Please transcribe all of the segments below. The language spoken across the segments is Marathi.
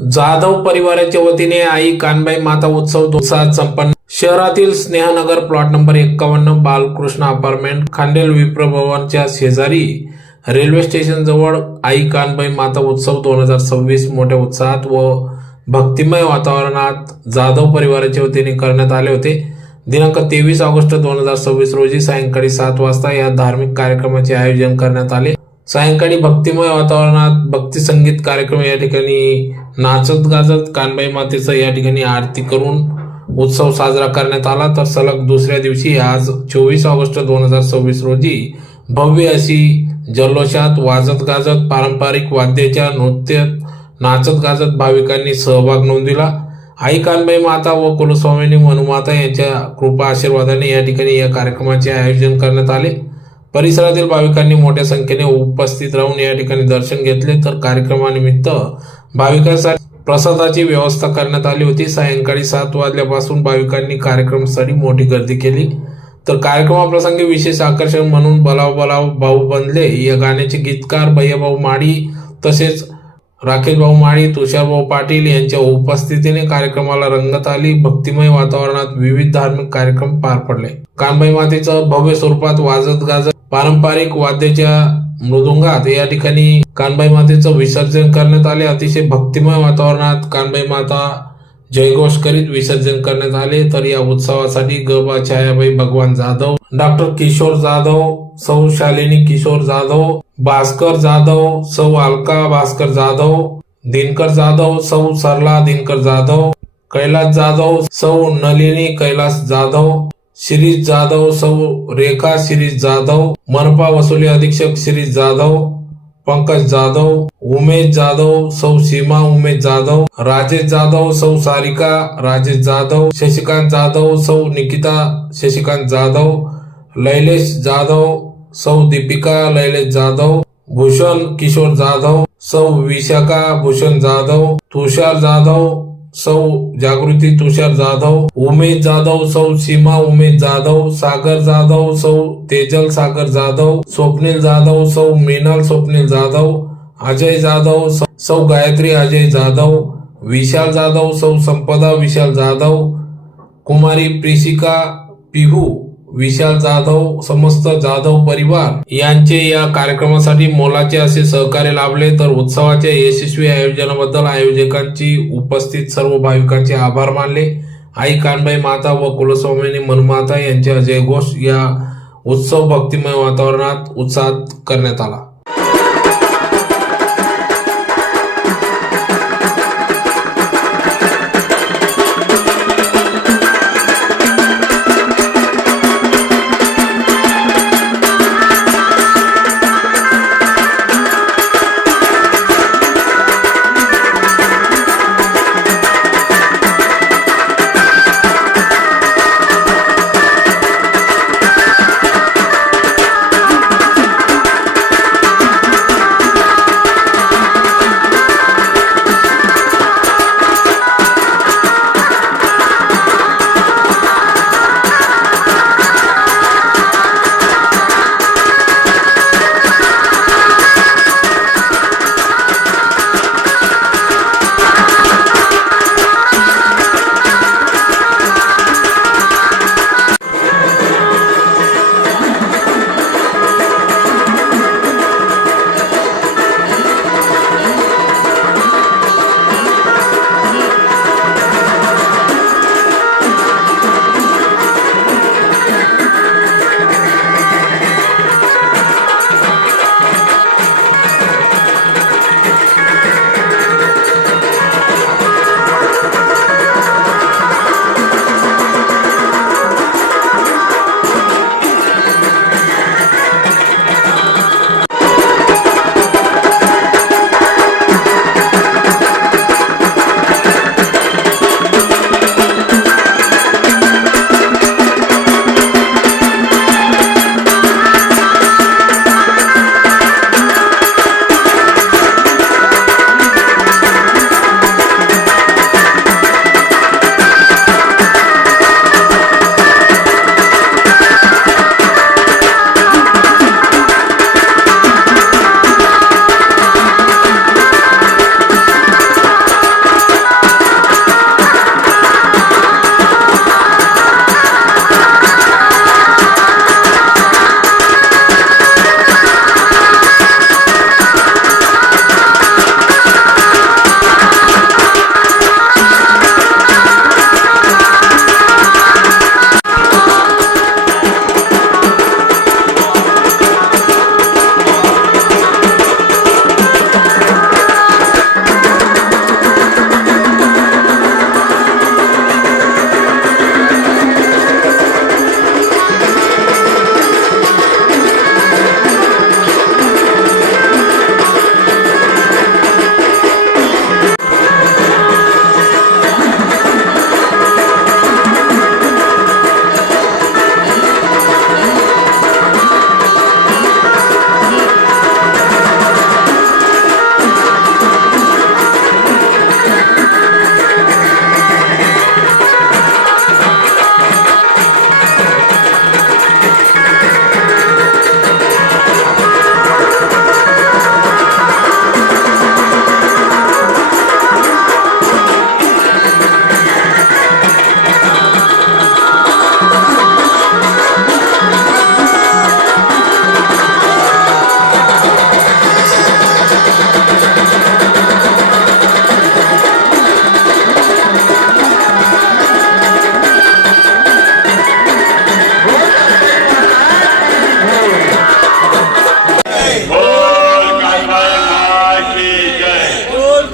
जाधव परिवाराच्या वतीने आई कानबाई माता उत्सव उत्साहात संपन्न। शहरातील Snehnagar plot number 51 Balkrishna apartment Khandel Vipra भवनच्या शेजारी रेल्वे स्टेशन जवळ आई कानबाई माता उत्सव 2026 मोठ्या उत्साहात व भक्तिमय वातावरणात जाधव परिवाराच्या वतीने करण्यात आले होते। दिनांक 23 ऑगस्ट 2026 रोजी सायंकाळी 7 वाजता या धार्मिक कार्यक्रमाचे आयोजन करण्यात आले। सायंकाळी भक्तिमय वातावरणात भक्ती संगीत कार्यक्रम या ठिकाणी नाचत गाजत कानबाई मातेचं या ठिकाणी आरती करून उत्सव साजरा करण्यात आला। तर सलग दुसऱ्या दिवशी आज 24 ऑगस्ट 2026 रोजी भव्य अशी जल्लोषात वाजत गाजत पारंपरिक वाद्याच्या नृत्यात नाचत गाजत भाविकांनी सहभाग नोंदविला। आई कानबाई माता व कुलस्वामिनी मनुमाता यांच्या कृपा आशीर्वादाने या ठिकाणी या कार्यक्रमाचे आयोजन करण्यात आले। परिसरातील भाविकांनी मोठ्या संख्येने उपस्थित राहून या ठिकाणी दर्शन घेतले। तर कार्यक्रमानिमित्त भाविकांसाठी प्रसादाची व्यवस्था करण्यात आली होती। सायंकाळी 7 वाजल्यापासून भाविकांनी कार्यक्रमासाठी मोठी गर्दी केली। तर कार्यक्रमाप्रसंगी विशेष आकर्षण म्हणून बलाव बलाव भाऊ बनले या गाण्याचे गीतकार भैयाभाऊ माडी तसेच राकेश भाऊ माडी तुषारभाऊ पाटील यांच्या उपस्थितीने कार्यक्रमाला रंगत आली। भक्तिमय वातावरणात विविध धार्मिक कार्यक्रम पार पडले। कानबाई मातेचं भव्य स्वरूपात वाजत गाजत पारंपरिक वाद्याच्या मृदुंगात या ठिकाणी कानबाई मातेचं विसर्जन करण्यात आले। अतिशय भक्तिमय वातावरणात कानबाई माता जयघोष करीत विसर्जन करण्यात आले। तर या उत्सवासाठी गबा छायाबाई भगवान जाधव, डॉक्टर किशोर जाधव, सौ शालिनी किशोर जाधव, भास्कर जाधव, सौ अलका भास्कर जाधव, दिनकर जाधव, सौ सरला दिनकर जाधव, कैलास जाधव, सौ नलिनी कैलास जाधव, शिरीष जाधव, सौ रेखा शिरीष जाधव, मनपा वसुली अधीक्षक शिरीष जाधव, पंकज जाधव, उमेश जाधव, सौ सीमा उमेश जाधव, राजेश जाधव, सौ सारिका राजेश जाधव, शशिकांत जाधव, सौ निकिता शशिकांत जाधव, लैलेश जाधव, सौ दीपिका लैलेश जाधव, भूषण किशोर जाधव, सौ विशाखा भूषण जाधव, तुषार जाधव, सौ जागृती तुषार जाधव, उमेश जाधव, सौ सीमा उमेश जाधव, सागर जाधव, सौ तेजल सागर जाधव, स्वप्नील जाधव, सौ मीनल स्वप्नील जाधव, अजय जाधव, सौ गायत्री अजय जाधव, विशाल जाधव, सौ संपदा विशाल जाधव, कुमारी प्रिशिका पिहू विशाल जाधव, समस्त जाधव परिवार यांचे या कार्यक्रमासाठी मोलाचे असे सहकार्य लाभले। तर उत्सवाच्या यशस्वी आयोजनाबद्दल आयोजकांची उपस्थित सर्व भाविकांचे आभार मानले। आई कानबाई माता व कुलस्वामिनी मनुमाता यांच्या जयघोष या उत्सव भक्तिमय वातावरणात उत्साहात करण्यात आला।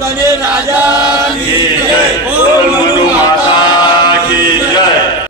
गणेश राजा की जय, बोल मनु माता की जय।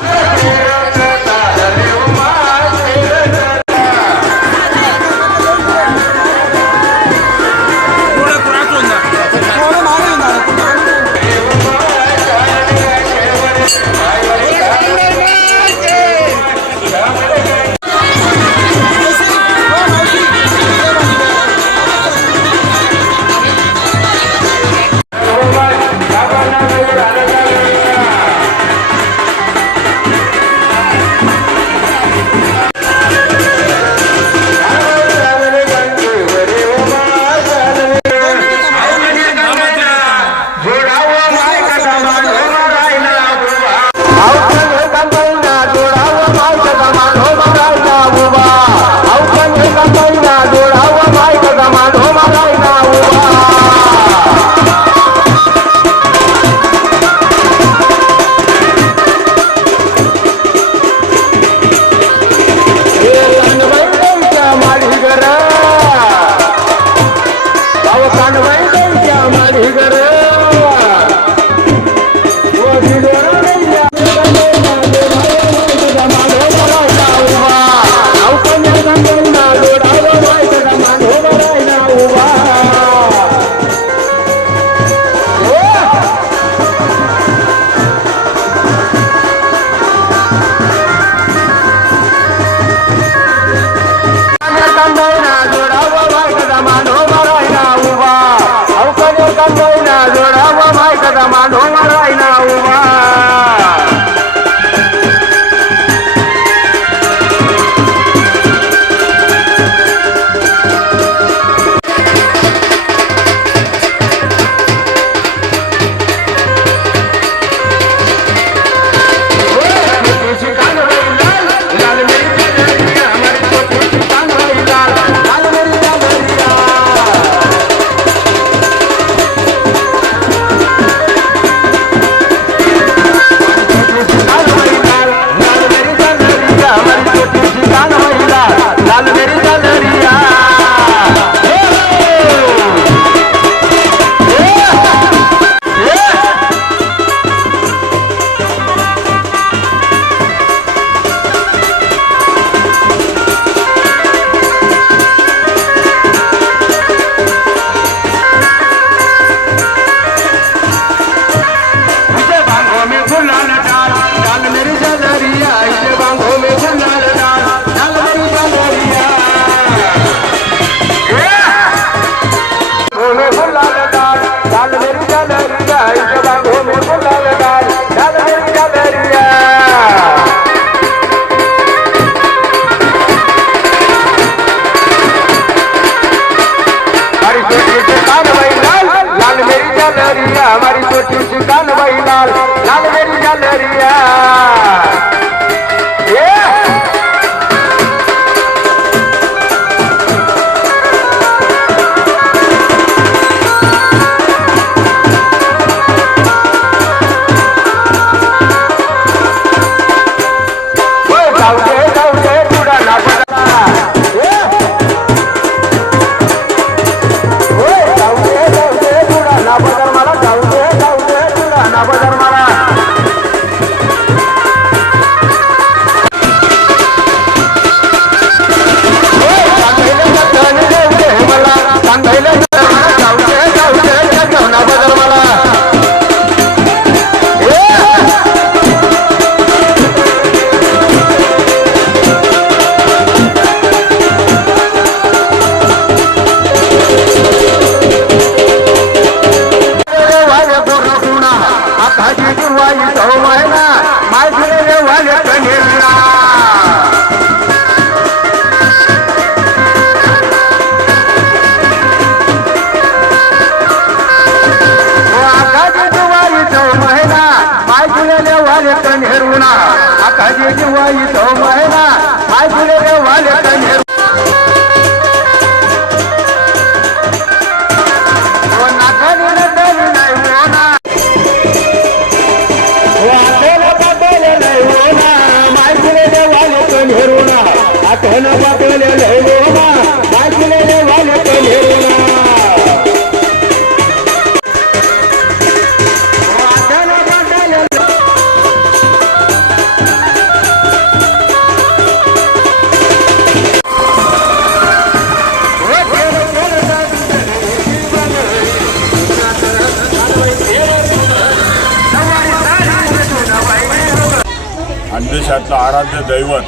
खानदेशातलं आराध्य दैवत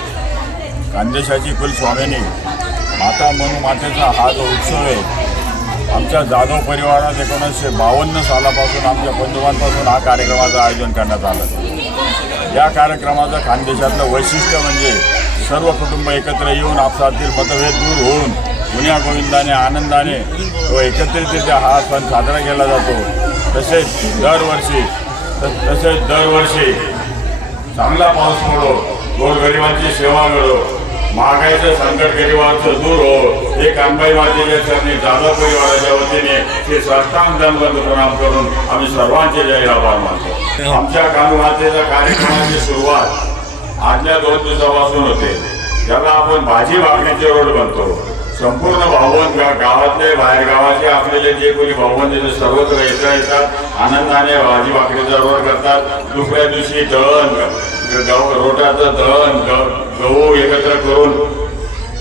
खानदेशाची कुलस्वामिनी माता मनू मातेचा हा जो उत्सव आहे, आमच्या जाधव परिवारात 1952 सालापासून आमच्या बंधुबांपासून हा कार्यक्रमाचं आयोजन करण्यात आलं. या कार्यक्रमाचं खानदेशातलं वैशिष्ट्य म्हणजे सर्व कुटुंब एकत्र येऊन आपसातील मतभेद दूर होऊन गुण्या गोविंदाने आनंदाने व एकत्रितरित्या हा सण साजरा केला जातो. तसेच दरवर्षी चांगला पाऊस पडो, गोरगरिबांची सेवा मिळो, महागाईचं संकट गरिबांचं दूर हो, हे कानबाई मातेच्या चरणी जाधव परिवाराच्या वतीने ते साष्टांग दंडवत प्रणाम करून आम्ही सर्वांचे जय आभार मानतो. आमच्या कानू मातेच्या कार्यक्रमाची सुरुवात आजल्या 2 दिवसापासून होते. ज्याला आपण भाजी भाकरीचे रोड बनतो. संपूर्ण भाऊबंद गावातले बाहेर गावाचे आपले जे कोणी भाऊबंद येते सर्वत्र येतात, आनंदाने भाजी भाकरीचा रोड करतात. दुसऱ्या दिवशी दळण रोटाचं दळण गहू एकत्र करून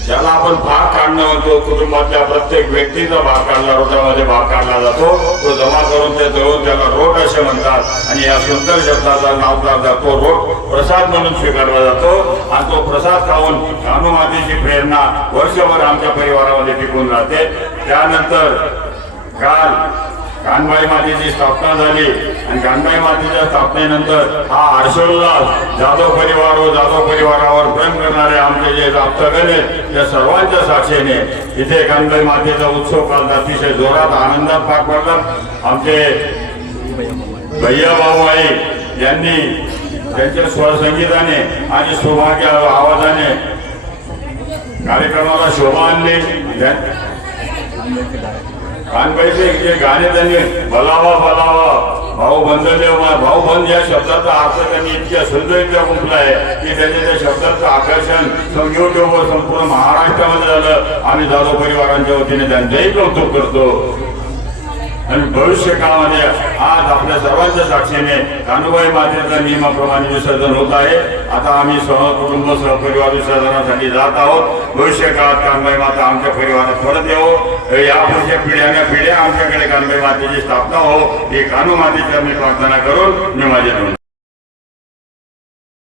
ज्याला आपण भाग काढणं म्हणतो, कुटुंबातल्या प्रत्येक व्यक्तीचा भाग काढला, रोटामध्ये भाग काढला जातो. तो जमा करून ते दळून त्याला रोट असे म्हणतात आणि या सुंदर शब्दाचा नाव काढला तो रोट प्रसाद म्हणून स्वीकारला जातो. आणि तो प्रसाद खाऊन कानू मातेची प्रेरणा वर्षभर आमच्या परिवारामध्ये टिकून राहते. त्यानंतर काल कानबाई मातेची स्थापना झाली आणि कानबाई मातेच्या स्थापनेनंतर हा हर्षोल्लास जाधव परिवार व जाधव परिवारावर प्रेम करणारे आमचे जे राप्तगण आहेत त्या सर्वांच्या साक्षीने इथे कानबाई मातेचा उत्सव काल अतिशय जोरात आनंदात पार पडला. आमचे भैया भाऊ आई यांनी त्यांच्या स्वरसंगीताने आणि सौभाग्य आवाजाने कार्यक्रमाला शोभा आणली. कानबाईचे जे गाणे त्यांनी भलावा भलावा भाऊ बंधदेव भाऊ बंध या शब्दाचा अर्थ त्यांनी इतक्या सुंदररित्या गुंफला आहे की त्याच्या त्या शब्दाचं आकर्षण युट्यूबवर संपूर्ण महाराष्ट्रामध्ये झालं. आम्ही जाधव परिवारांच्या वतीने त्यांचंही कौतुक करतो. आणि भविष्य काळामध्ये आज आपल्या सर्वांच्या साक्षीने कानूबाई मातेच्या नियमाप्रमाणे विसर्जन होत आहे. आता आम्ही सहकुटुंब सहपरिवार विसर्जनासाठी जात आहोत. भविष्य काळात कानबाई माता आमच्या परिवारात परत येवो, यापुढच्या पिढ्या आमच्याकडे कानबाई मातेची स्थापना हो, ही कानू मातेची आम्ही प्रार्थना करून मी माझे